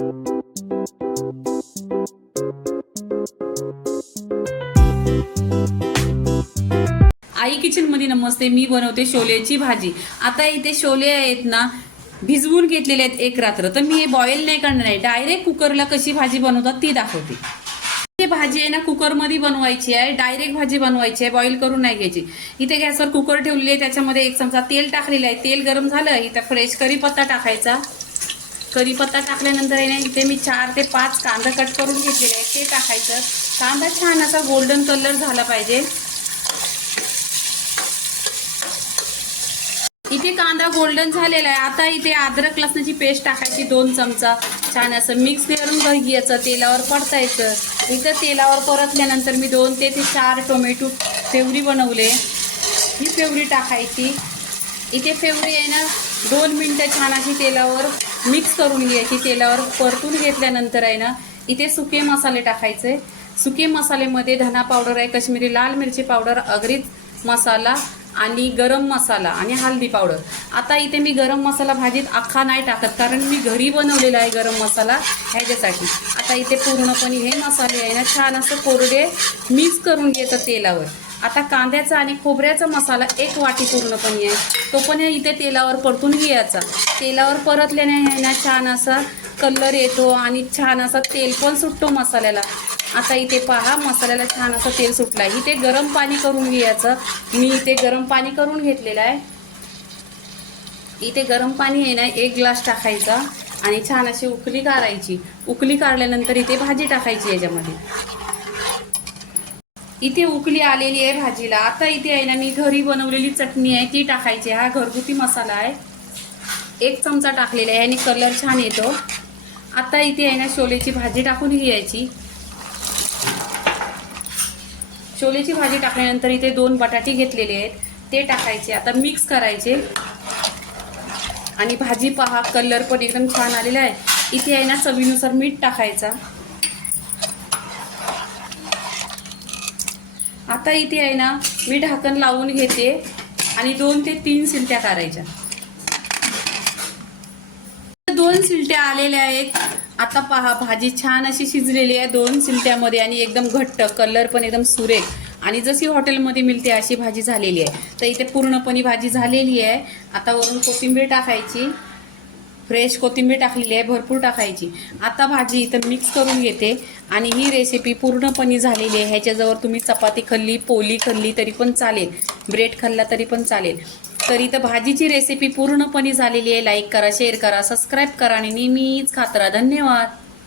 आई kitchen मध्ये नमस्ते. मी बनवते छोलेची भाजी. आता इथे छोले आहेत ना भिजवून घेतलेले आहेत एक रात्र. तर मी हे बॉईल नाही करणार आहे, डायरेक्ट कुकरला कशी भाजी बनवतात ती दाखवते. ही भाजी आहे ना कुकरमध्ये बनवायची आहे, डायरेक्ट भाजी बनवायची आहे, बॉईल करून नाही घ्यायची. इथे गॅसवर कुकर ठेवलेली आहे, त्याच्यामध्ये 1 चमचा तेल टाकलेलं आहे. तेल गरम झालं, इथे फ्रेश कढीपत्ता टाकायचा. कढीपत्ता टाकल्यानंतर आहे ना इथे मी 4 ते 5 कांदा कट करून घेतलेले आहे, ते टाकायचं. कांदा छान असा गोल्डन कलर झाला पाहिजे. इथे कांदा गोल्डन झालेला आहे. आता इथे अद्रक लसणाची पेस्ट टाकायची 2 चमचा. छान असं मिक्स करून घ्यायचं, तेलावर परतायचं. इथं तेलावर परतल्यानंतर मी 2 ते 4 टोमॅटो प्युरी बनवले, ही प्युरी टाकायची. इथे प्युरी आहे ना 2 मिनटं छान अशी तेलावर मिक्स करून घ्यायची. तेलावर परतून घेतल्यानंतर आहे ना इथे सुके मसाले टाकायचे. सुके मसाल्यामध्ये धना पावडर आहे, काश्मीरी लाल मिरची पावडर, अगरीत मसाला आणि गरम मसाला आणि हळदी पावडर. आता इथे मी गरम मसाला भाजीत अख्खा नाही टाकत, कारण मी घरी बनवलेला आहे गरम मसाला ह्याच्यासाठी. आता इथे पूर्णपणे हे मसाले आहे ना छान असं कोरडे मिक्स करून घ्यायचं तेलावर. आता कांद्याचा आणि खोबऱ्याचा मसाला 1 वाटी पूर्णपणे आहे, तो पण इथे तेलावर परतून घ्यायचा. तेलावर परतल्याने आहे ना छान असा कलर येतो आणि छान असा तेल पण सुटतो मसाल्याला. आता इथे पहा मसाल्याला छान असं तेल सुटलं आहे. इथे गरम पाणी करून घ्यायचं. मी इथे गरम पाणी करून घेतलेलं आहे. इथे गरम पाणी आहे ना 1 ग्लास टाकायचा आणि छान अशी उकळी काढायची. उकळी काढल्यानंतर इथे भाजी टाकायची याच्यामध्ये. इथे उकळी आलेली आहे भाजीला. आता इथे आहे ना मी घरी बनवलेली चटणी आहे ती टाकायची. हा घरगुती मसाला आहे, 1 चमचा टाकलेला आहे आणि कलर छान येतो. आता इथे आहे ना छोलेची भाजी टाकून घ्यायची. छोलेची भाजी टाकल्यानंतर इथे 2 बटाटे घेतलेले आहेत, ते टाकायचे. आता मिक्स करायचे आणि भाजी पहा कलर पण एकदम छान आलेला आहे. इथे आहे ना चवीनुसार मीठ टाकायचा. आता इथे आहे ना मी ढाकण लावून घेते आणि 2 ते 3 शिट्ट्या करायच्या. 2 शिट्ट्या आलेल्या आहेत. आता पहा भाजी छान अशी शिजलेली आहे 2 शिट्ट्यामध्ये आणि एकदम घट्ट, कलर पण एकदम सुरेख आणि जशी हॉटेलमध्ये मिळते अशी भाजी झालेली आहे. तर इथे पूर्णपणे भाजी झालेली आहे. आता वरून कोथिंबीर टाकायची, फ्रेश कोथिंबीर टाकलेली आहे, भरपूर टाकायची. आता भाजी इथं मिक्स करून घेते आणि ही रेसिपी पूर्णपणे झालेली आहे. ह्याच्याजवळ तुम्ही चपाती खाल्ली, पोळी खाल्ली तरी पण चालेल, ब्रेड खाल्ला तरी पण चालेल. तर इथं भाजीची रेसिपी पूर्णपणे झालेली आहे. लाईक करा, शेअर करा, सबस्क्राईब करा आणि नेहमीच खात राहा. धन्यवाद.